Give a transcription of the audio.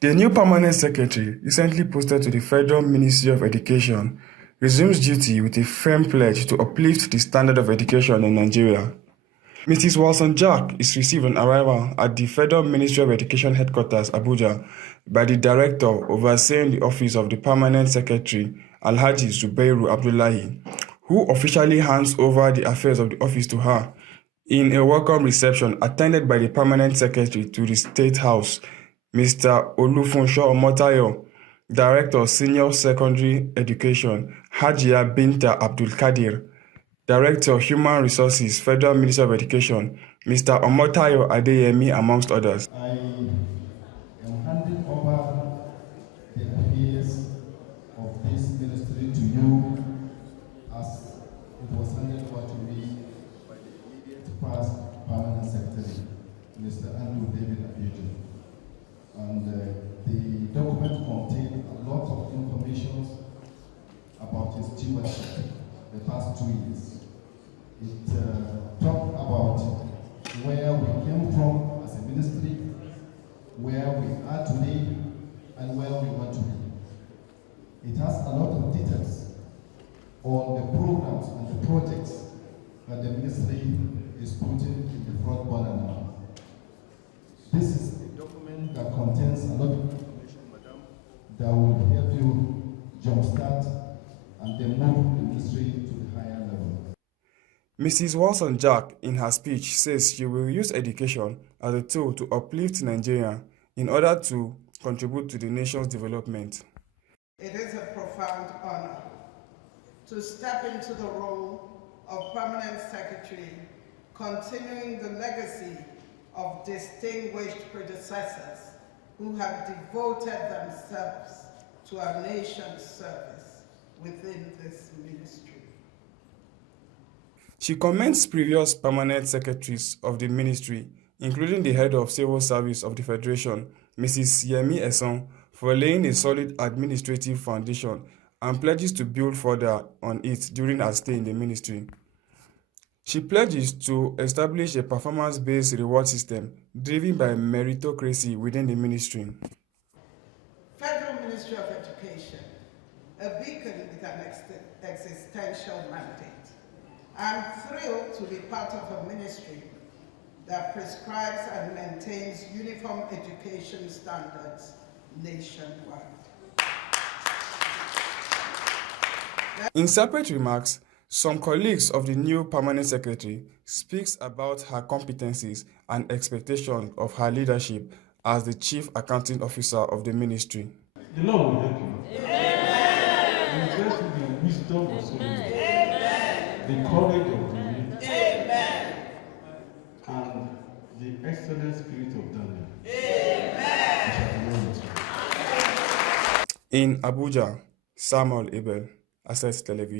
The new permanent secretary, recently posted to the Federal Ministry of Education, resumes duty with a firm pledge to uplift the standard of education in Nigeria. Mrs. Walson-Jack is received on arrival at the Federal Ministry of Education headquarters, Abuja, by the director overseeing the office of the permanent secretary, Alhaji Zubairu Abdullahi, who officially hands over the affairs of the office to her in a welcome reception attended by the permanent secretary to the State House, Mr. Olufunsho Omotayo, Director Senior Secondary Education, Hajia Binta Abdul Kadir, Director Human Resources, Federal Ministry of Education, Mr. Omotayo Adeyemi, amongst others. I am handing over the affairs of this ministry to you as it was handed over to me by the immediate past permanent secretary, Mr. Andrew David Abuja. And the document contained a lot of information about his stewardship the past 2 years. It talked about where we came from as a ministry, where we are today, and where we want to be. It has a lot of details on the programs and the projects that the ministry is putting in the front burner now. This is a document that contains a lot of information, madam, that will help you jumpstart and then move the ministry to the higher level. Mrs. Walson-Jack, in her speech, says she will use education as a tool to uplift Nigeria in order to contribute to the nation's development. It is a profound honor to step into the role of permanent secretary, continuing the legacy of distinguished predecessors who have devoted themselves to our nation's service within this ministry. She commends previous permanent secretaries of the ministry, including the head of Civil Service of the Federation, Mrs. Yemi Eson, for laying a solid administrative foundation and pledges to build further on it during her stay in the ministry. She pledges to establish a performance-based reward system driven by meritocracy within the ministry. Federal Ministry of Education, a beacon with an existential mandate. I'm thrilled to be part of a ministry that prescribes and maintains uniform education standards nationwide. In separate remarks, some colleagues of the new permanent secretary speaks about her competencies and expectations of her leadership as the chief accounting officer of the ministry. The Lord will help you. Amen. You get the wisdom of Solomon, the courage of David, Amen. and the excellent spirit of Daniel. Amen. In Abuja, Samuel Abel, Access Television.